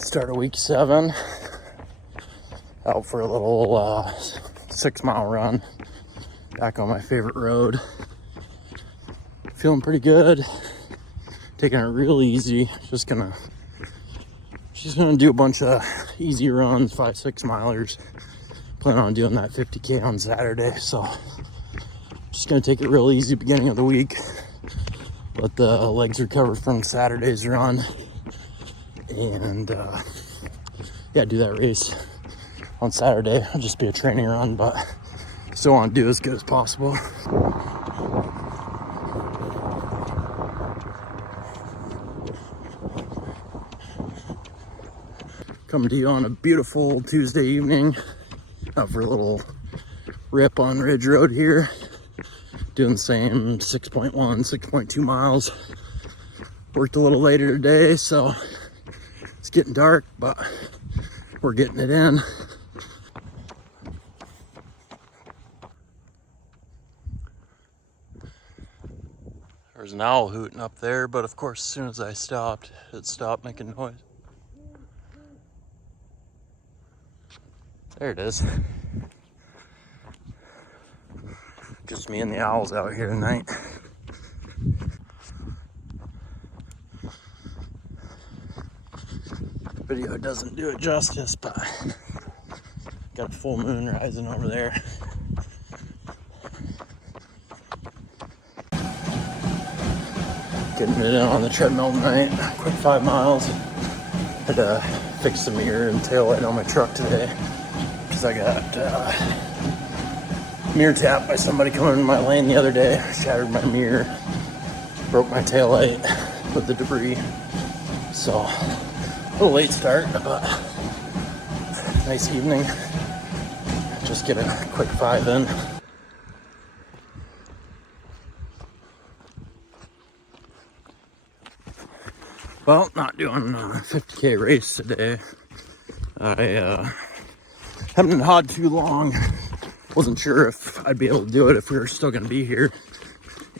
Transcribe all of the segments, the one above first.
Start of week 7. Out for a little 6-mile run. Back on my favorite road. Feeling pretty good. Taking it real easy. Just gonna do a bunch of easy runs, 5-6 milers. Plan on doing that 50K on Saturday, so just gonna take it real easy beginning of the week. Let the legs recover from Saturday's run, and do that race on Saturday. It'll just be a training run, but still want to do as good as possible. Coming to you on a beautiful Tuesday evening. Out for a little rip on Ridge Road here. Doing the same 6.1, 6.2 miles. Worked a little later today, so it's getting dark, but we're getting it in. There's an owl hooting up there, but of course, as soon as I stopped, it stopped making noise. There it is. Just me and the owls out here tonight. Video doesn't do it justice, but got a full moon rising over there. Getting it in on the treadmill tonight. Quick 5 miles. Had to fix the mirror and tail light on my truck today because I got mirror tapped by somebody coming in my lane the other day. Shattered my mirror, broke my tail light with the debris. So a little late start, but nice evening. Just get a quick 5 in. Well, not doing a 50K race today. I haven't been hot too long. Wasn't sure if I'd be able to do it if we were still going to be here.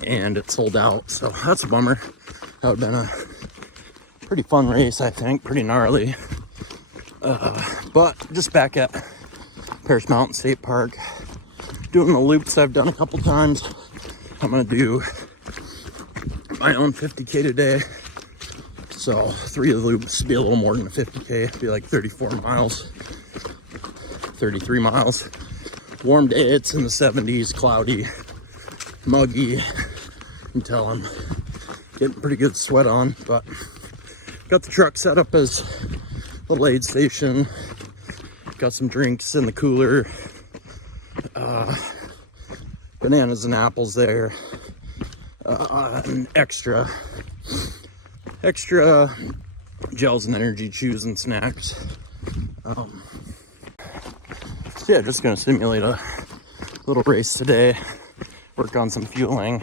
And it sold out, so that's a bummer. That would have been a pretty fun race, I think. Pretty gnarly. But just back at Paris Mountain State Park. Doing the loops I've done a couple times. I'm going to do my own 50K today. So 3 of the loops be a little more than a 50K. It'd be like 34 miles, 33 miles. Warm day, it's in the 70s, cloudy, muggy. You can tell I'm getting pretty good sweat on, but got the truck set up as a little aid station. Got some drinks in the cooler. Bananas and apples there. And extra gels and energy chews and snacks. So yeah, just gonna simulate a little race today. Work on some fueling.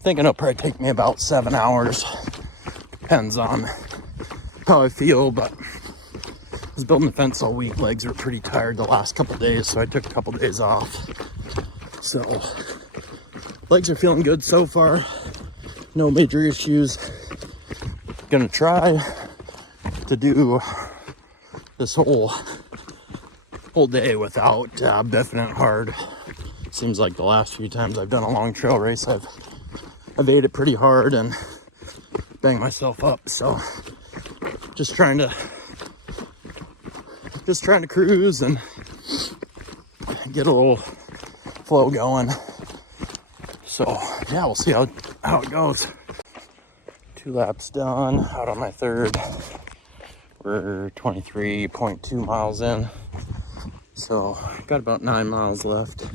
Thinking it'll probably take me about 7 hours. Depends on how I feel, but I was building the fence all week. Legs were pretty tired the last couple days, so I took a couple days off. So legs are feeling good so far. No major issues. Gonna try to do this whole day without biffing it hard. Seems like the last few times I've done a long trail race, I've ate it pretty hard and banged myself up. So just trying to cruise and get a little flow going. So yeah, we'll see how it goes. 2 laps done, out on my 3rd. We're 23.2 miles in. So got about 9 miles left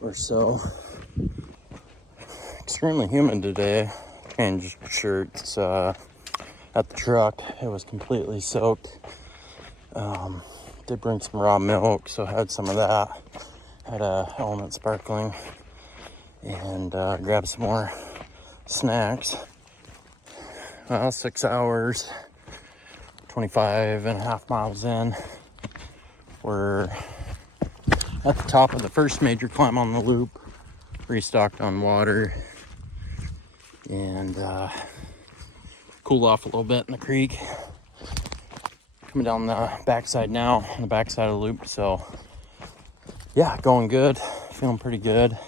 or so. Extremely humid today. Changed shirts at the truck. It was completely soaked. Did bring some raw milk, so had some of that. Had a Element Sparkling and grabbed some more snacks. 6 hours, 25.5 miles in. We're at the top of the first major climb on the loop. Restocked on water. And cooled off a little bit in the creek. coming down the backside now, on the backside of the loop. So yeah, going good, feeling pretty good.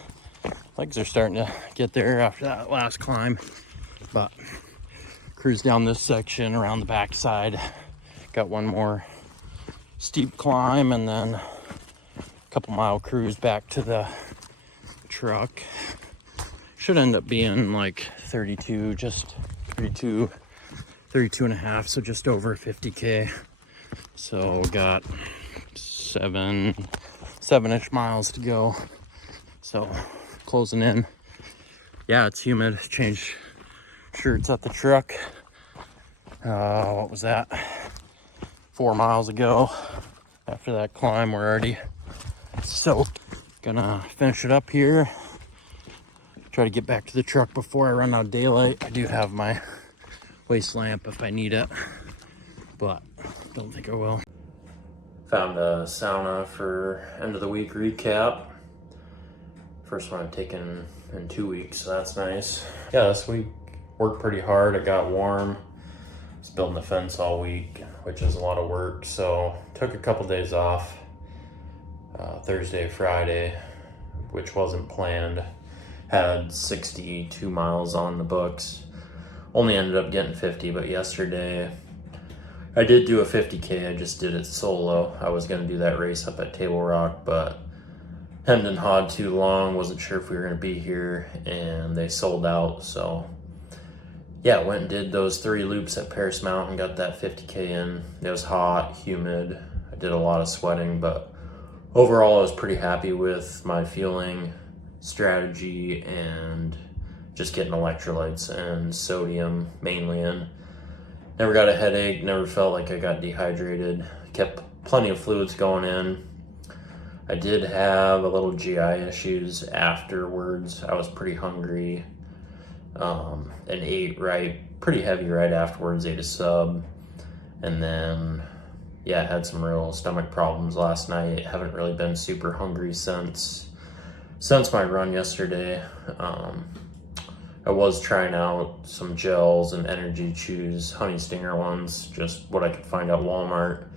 Legs are starting to get there after that last climb, but cruise down this section around the backside. Got one more steep climb and then a couple mile cruise back to the truck. Should end up being like 32, just 32 and a half, so just over 50K. So got seven-ish miles to go. So closing in. Yeah, it's humid. Changed shirts at the truck. What was that? 4 miles ago. After that climb, we're already soaked. Gonna finish it up here. Try to get back to the truck before I run out of daylight. I do have my waist lamp if I need it, but don't think I will. Found a sauna for end of the week recap. First one I've taken in 2 weeks, so that's nice. Yeah, this week worked pretty hard. It got warm. I was building the fence all week, which is a lot of work, so took a couple days off. Thursday, Friday, which wasn't planned. Had 62 miles on the books. Only ended up getting 50, but yesterday I did do a 50K. I just did it solo. I was going to do that race up at Table Rock, but hemmed and hawed too long. Wasn't sure if we were going to be here, and they sold out. So yeah, went and did those 3 loops at Paris Mountain, got that 50K in. It was hot, humid. I did a lot of sweating, but overall I was pretty happy with my fueling strategy and just getting electrolytes and sodium mainly in. Never got a headache, never felt like I got dehydrated. Kept plenty of fluids going in. I did have a little GI issues afterwards. I was pretty hungry and ate pretty heavy right afterwards, ate a sub. And then, yeah, I had some real stomach problems last night. Haven't really been super hungry since my run yesterday. I was trying out some gels and energy chews, honey stinger ones, just what I could find at Walmart.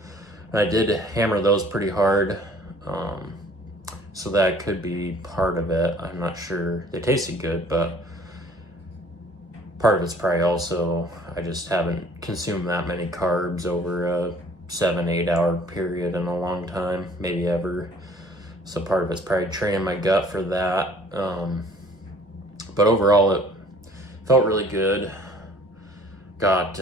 And I did hammer those pretty hard, so that could be part of it. I'm not sure. They tasted good, but part of it's probably also I just haven't consumed that many carbs over a 7-8 hour period in a long time, maybe ever. So part of it's probably training my gut for that. But overall, it felt really good. Got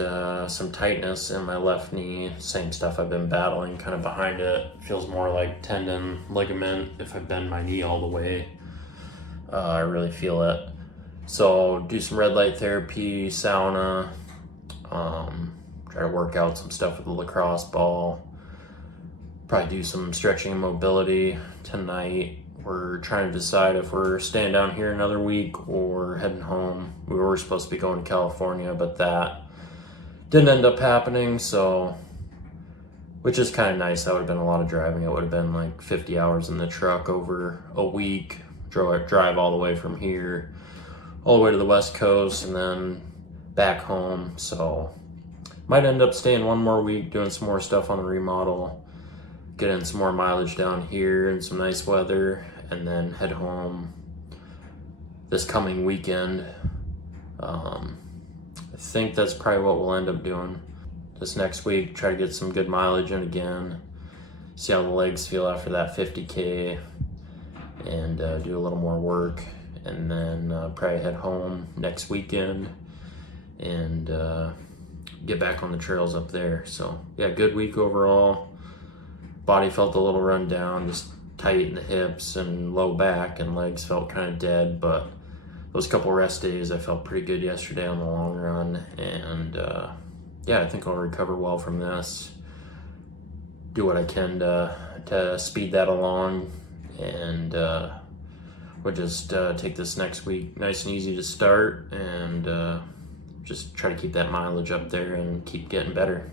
some tightness in my left knee. Same stuff I've been battling kind of behind it. Feels more like tendon, ligament. If I bend my knee all the way, I really feel it. So do some red light therapy, sauna, try to work out some stuff with the lacrosse ball. Probably do some stretching and mobility tonight. We're trying to decide if we're staying down here another week or heading home. We were supposed to be going to California, but that didn't end up happening, so, which is kind of nice. That would have been a lot of driving. It would have been like 50 hours in the truck over a week. Drive all the way from here, all the way to the West Coast, and then back home. So might end up staying one more week, doing some more stuff on the remodel, getting some more mileage down here and some nice weather, and then head home this coming weekend. I think that's probably what we'll end up doing this next week. Try to get some good mileage in again, see how the legs feel after that 50K, and do a little more work, and then probably head home next weekend and get back on the trails up there. So yeah, good week overall. Body felt a little run down, just tight in the hips and low back, and legs felt kind of dead, but those couple rest days I felt pretty good yesterday on the long run, and yeah, I think I'll recover well from this, do what I can to speed that along, and we'll just take this next week nice and easy to start, and just try to keep that mileage up there and keep getting better.